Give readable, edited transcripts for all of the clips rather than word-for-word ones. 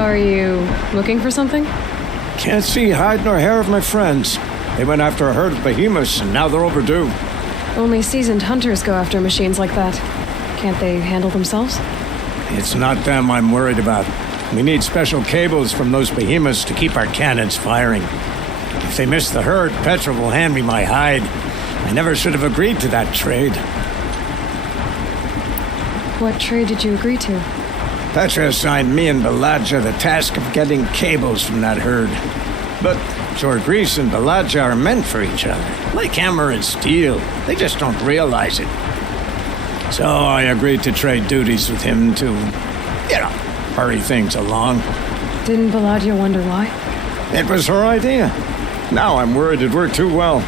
Are you looking for something? Can't see hide nor hair of my friends. They went after a herd of behemoths, and now they're overdue. Only seasoned hunters go after machines like that. Can't they handle themselves? It's not them I'm worried about. We need special cables from those behemoths to keep our cannons firing. If they miss the herd, Petra will hand me my hide. I never should have agreed to that trade. What trade did you agree to? Petra assigned me and Baladja the task of getting cables from that herd. But Jorgris and Baladja are meant for each other, like hammer and steel. They just don't realize it. So I agreed to trade duties with him to, hurry things along. Didn't Baladja wonder why? It was her idea. Now I'm worried it worked too well.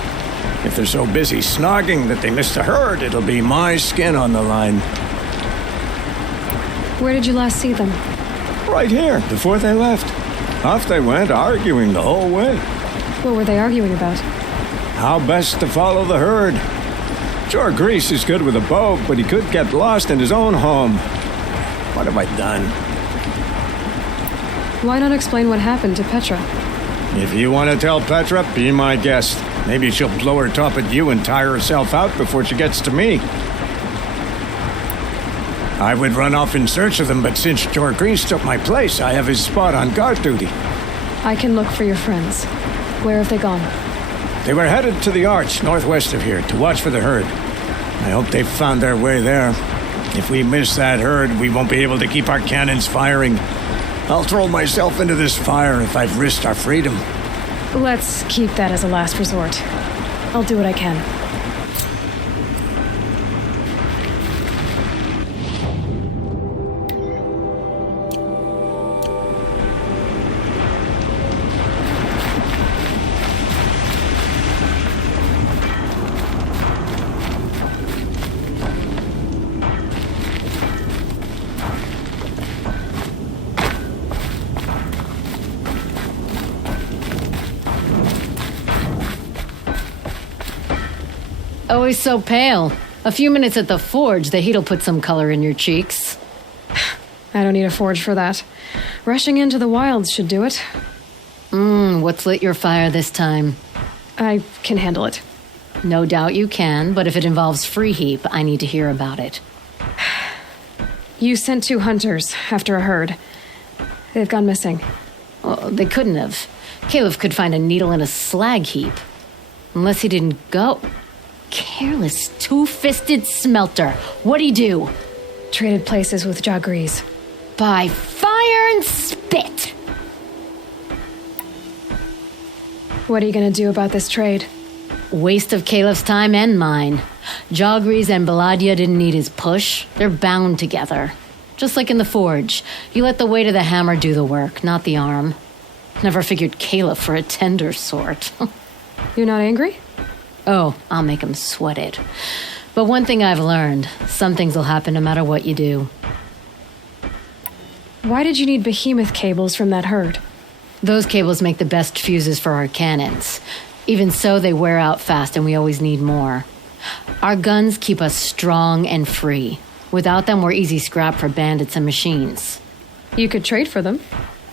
If they're so busy snogging that they miss the herd, it'll be my skin on the line. Where did you last see them? Right here, before they left. Off they went, arguing the whole way. What were they arguing about? How best to follow the herd. Jorgris is good with a bow, but he could get lost in his own home. What have I done? Why not explain what happened to Petra? If you want to tell Petra, be my guest. Maybe she'll blow her top at you and tire herself out before she gets to me. I would run off in search of them, but since Jorgris took my place, I have his spot on guard duty. I can look for your friends. Where have they gone? They were headed to the arch northwest of here to watch for the herd. I hope they've found their way there. If we miss that herd, we won't be able to keep our cannons firing. I'll throw myself into this fire if I've risked our freedom. Let's keep that as a last resort. I'll do what I can. Always so pale. A few minutes at the forge, the heat'll put some color in your cheeks. I don't need a forge for that. Rushing into the wilds should do it. What's lit your fire this time? I can handle it. No doubt you can, but if it involves free heap, I need to hear about it. You sent 2 hunters after a herd. They've gone missing. Well, they couldn't have. Caleb could find a needle in a slag heap. Unless he didn't go. Careless, two-fisted smelter. What'd he do? Traded places with Jorgris. By fire and spit! What are you going to do about this trade? Waste of Caleb's time and mine. Jorgris and Baladja didn't need his push. They're bound together. Just like in the forge. You let the weight of the hammer do the work, not the arm. Never figured Caleb for a tender sort. You're not angry? Oh, I'll make him sweat it. But one thing I've learned, some things will happen no matter what you do. Why did you need behemoth cables from that herd? Those cables make the best fuses for our cannons. Even so, they wear out fast and we always need more. Our guns keep us strong and free. Without them, we're easy scrap for bandits and machines. You could trade for them.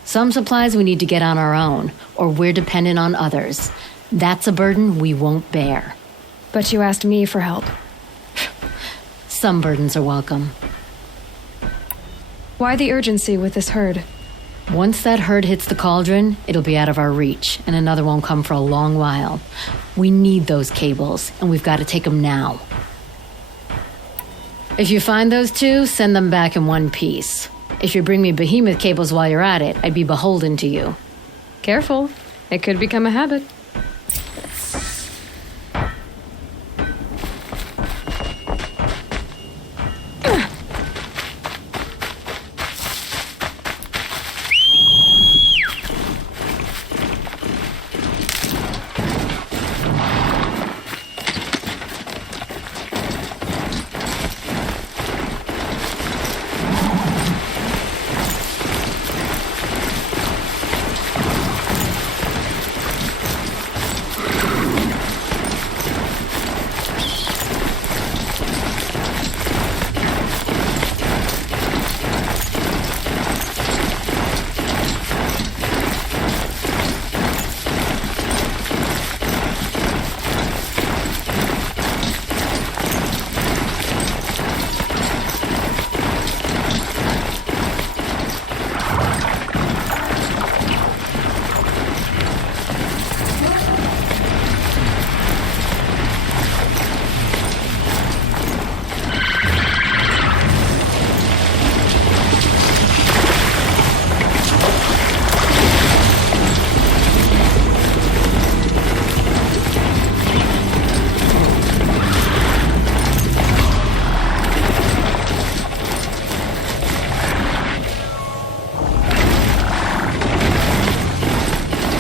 Some supplies we need to get on our own, or we're dependent on others. That's a burden we won't bear. But you asked me for help. Some burdens are welcome. Why the urgency with this herd? Once that herd hits the cauldron, it'll be out of our reach, and another won't come for a long while. We need those cables, and we've got to take them now. If you find those 2, send them back in one piece. If you bring me behemoth cables while you're at it, I'd be beholden to you. Careful. It could become a habit.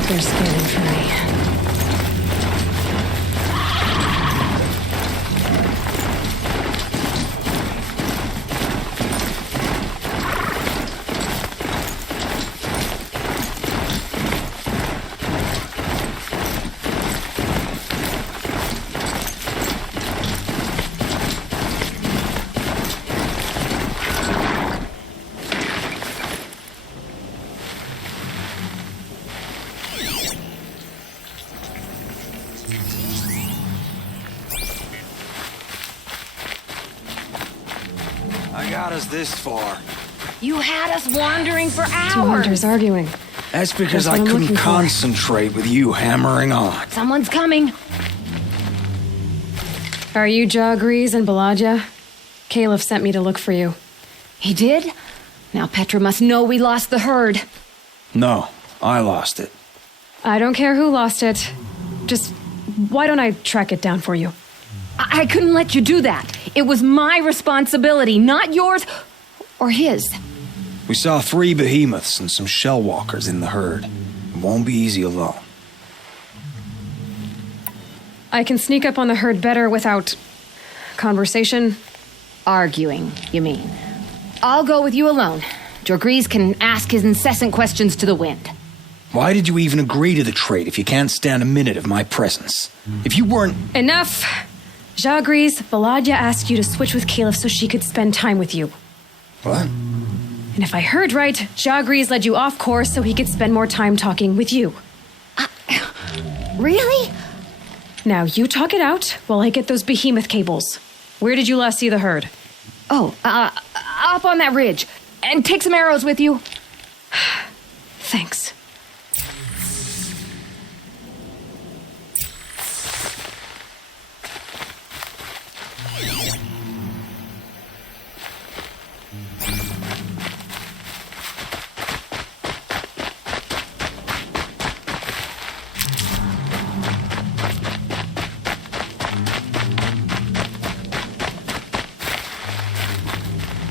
They're scanning for me. I got us this far. You had us wandering for Two hours. hunters arguing. That's because That's what I I'm couldn't looking for. concentrate with you hammering on. Someone's coming. Are you Jagrees and Balaja? Caliph sent me to look for you. He did? Now Petra must know we lost the herd. No, I lost it. I don't care who lost it. Just, why don't I track it down for you? I couldn't let you do that. It was my responsibility, not yours or his. We saw 3 behemoths and some shell walkers in the herd. It won't be easy alone. I can sneak up on the herd better without conversation. Arguing, you mean? I'll go with you alone. Jagrees can ask his incessant questions to the wind. Why did you even agree to the trade if you can't stand a minute of my presence? If you weren't... Enough! Jagrees, Balaja asked you to switch with Caliph so she could spend time with you. What? And if I heard right, Jagrees led you off course so he could spend more time talking with you. Really? Now you talk it out while I get those behemoth cables. Where did you last see the herd? Oh, up on that ridge. And take some arrows with you. Thanks.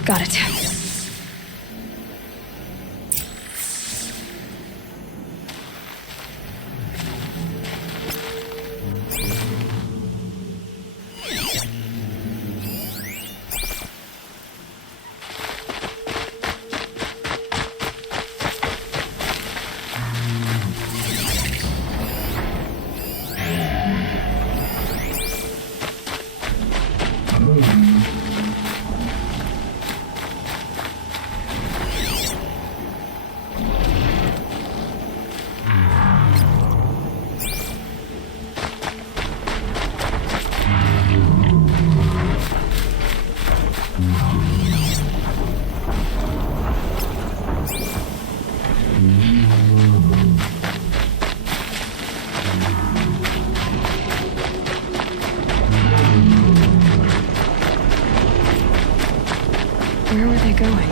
Got it. Where were they going?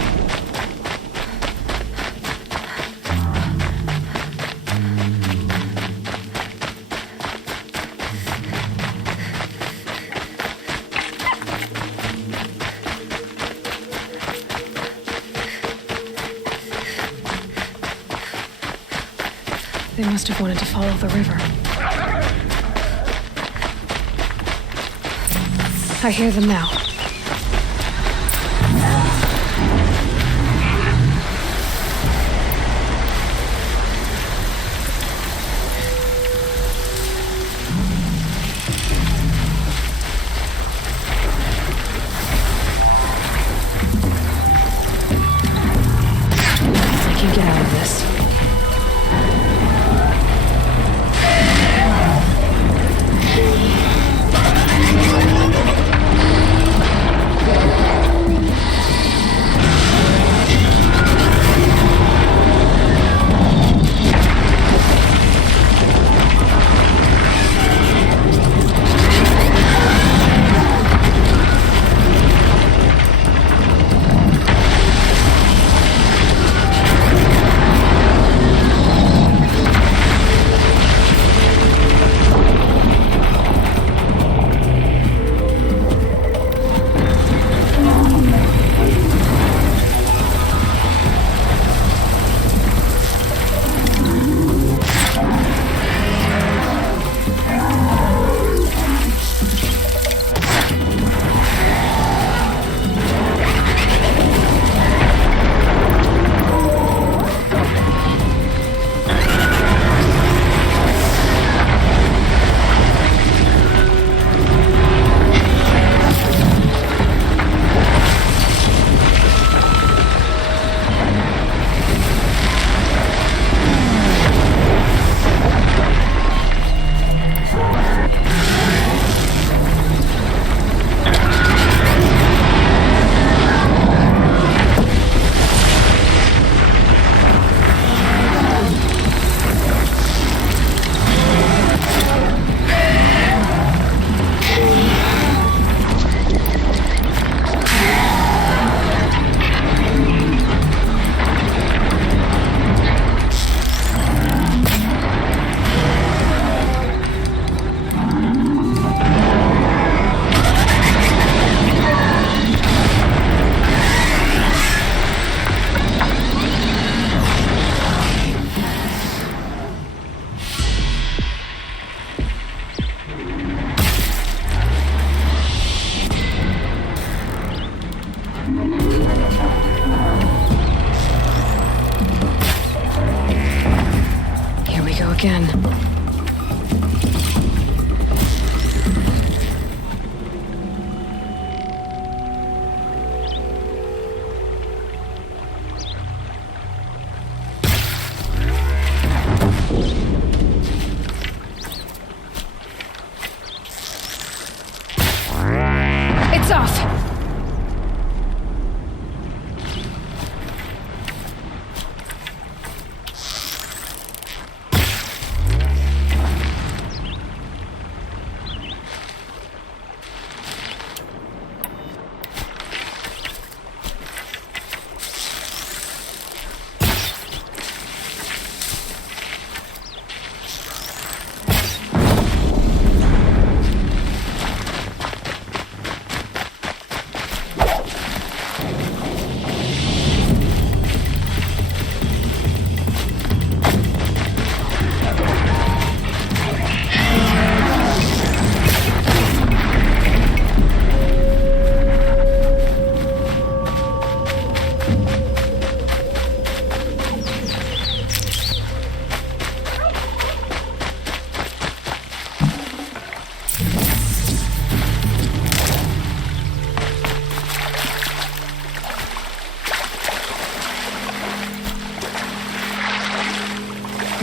They must have wanted to follow the river. I hear them now. I can get out of this. again. It's off!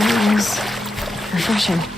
That was refreshing.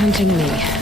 hunting me.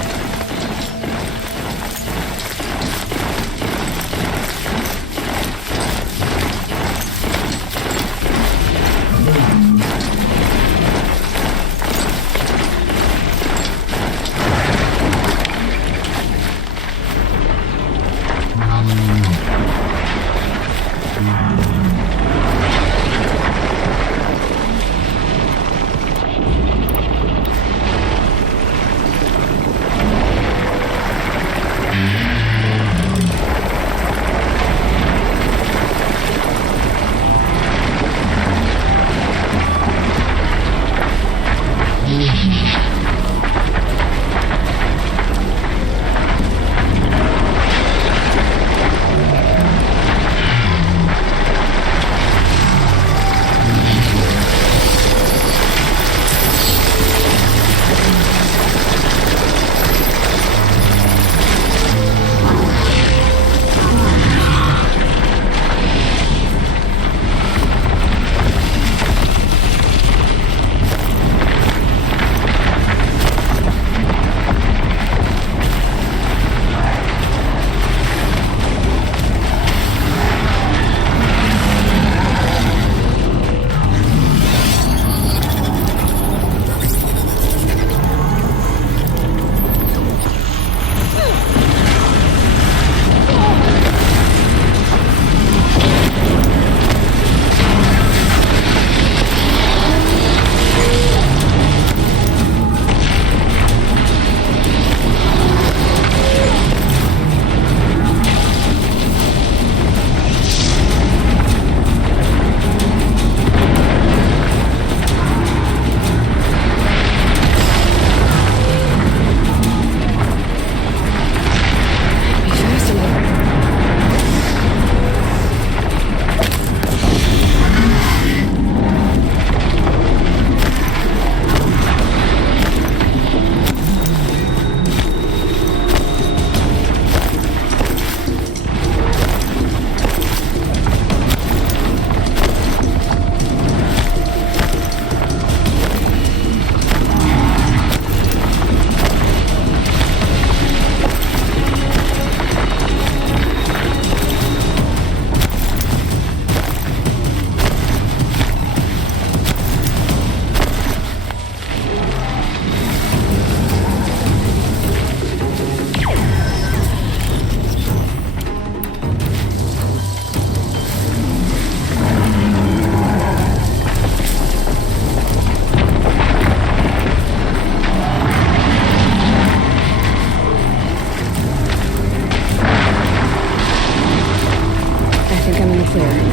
clear.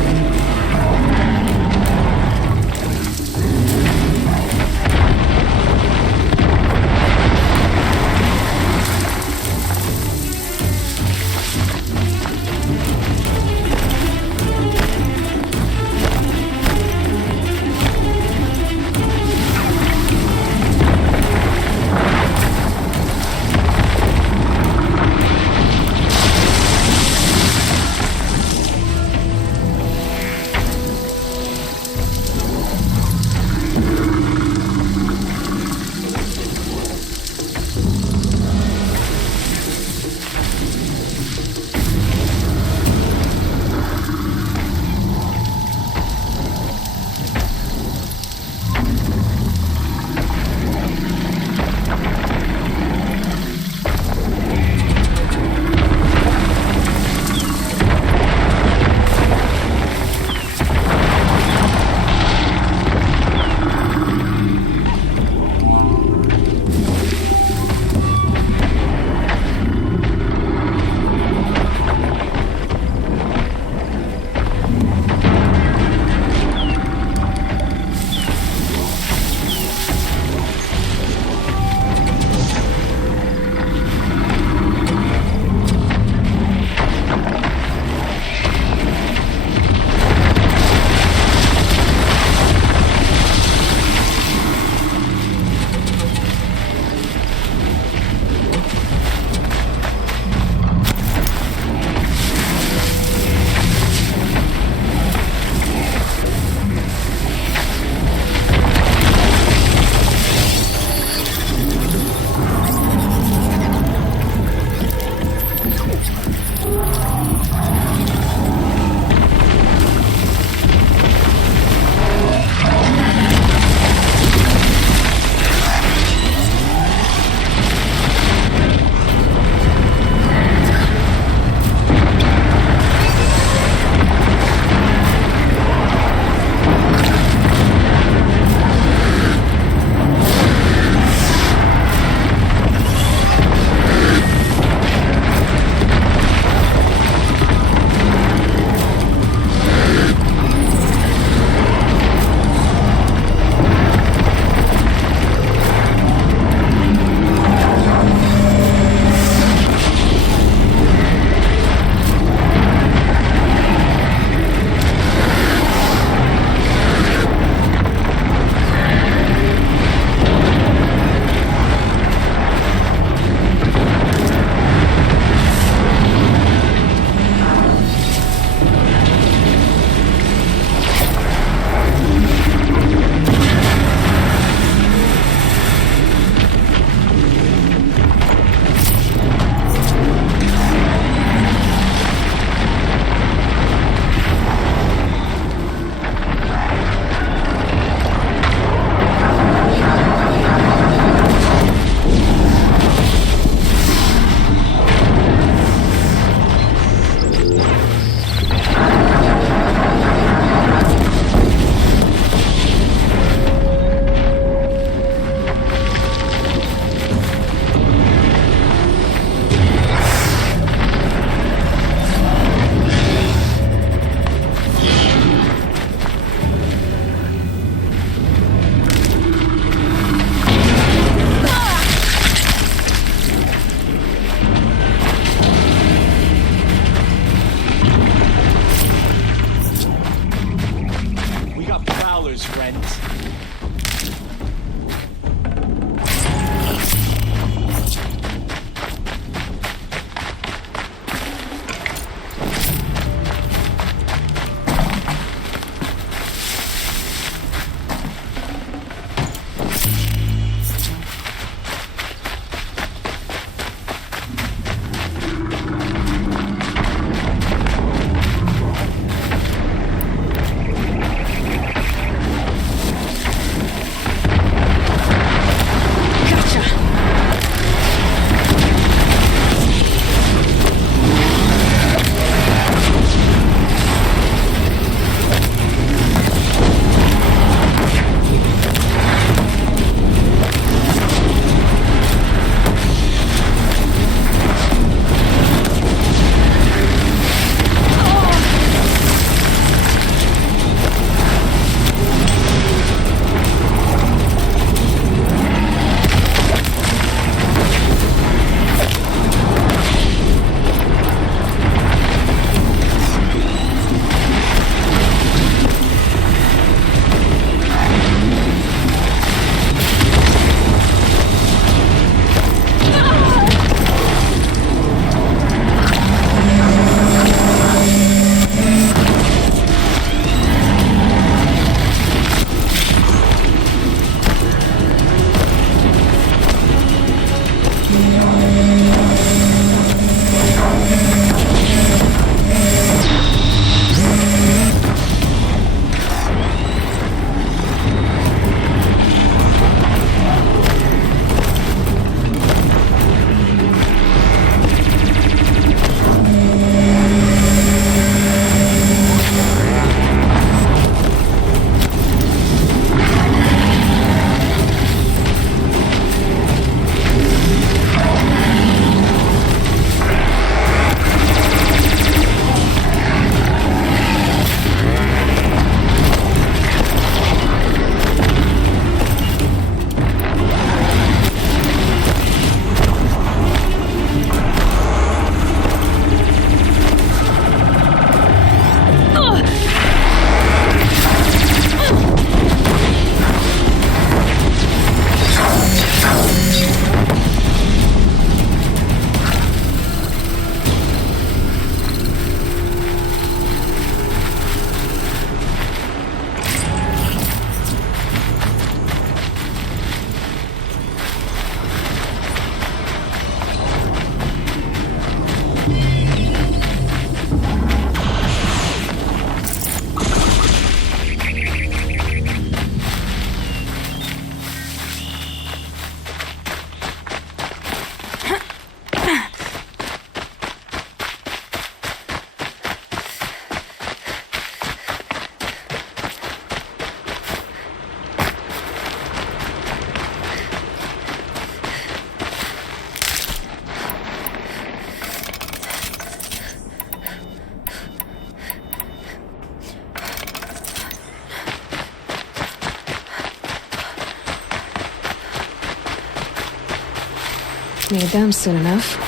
Need them soon enough.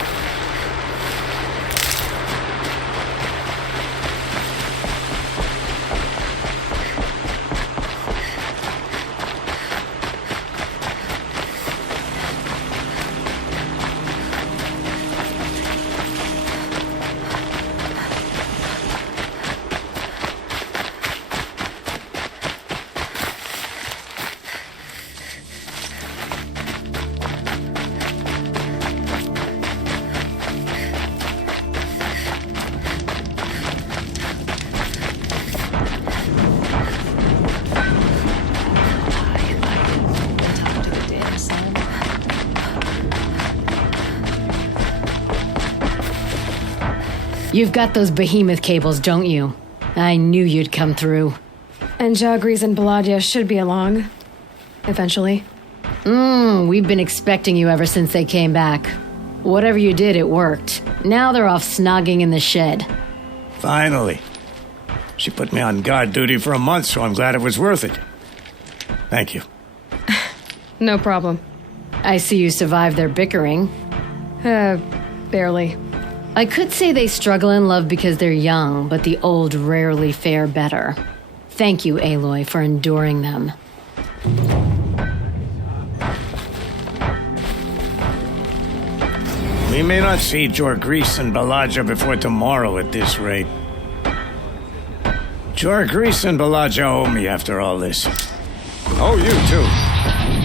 You've got those behemoth cables, don't you? I knew you'd come through. And Jagris and Baladia should be along. Eventually. We've been expecting you ever since they came back. Whatever you did, it worked. Now they're off snogging in the shed. Finally. She put me on guard duty for a month, so I'm glad it was worth it. Thank you. No problem. I see you survived their bickering. Barely. I could say they struggle in love because they're young, but the old rarely fare better. Thank you, Aloy, for enduring them. We may not see Jorgris and Balaja before tomorrow at this rate. Jorgris and Balaja owe me after all this. Oh, you too.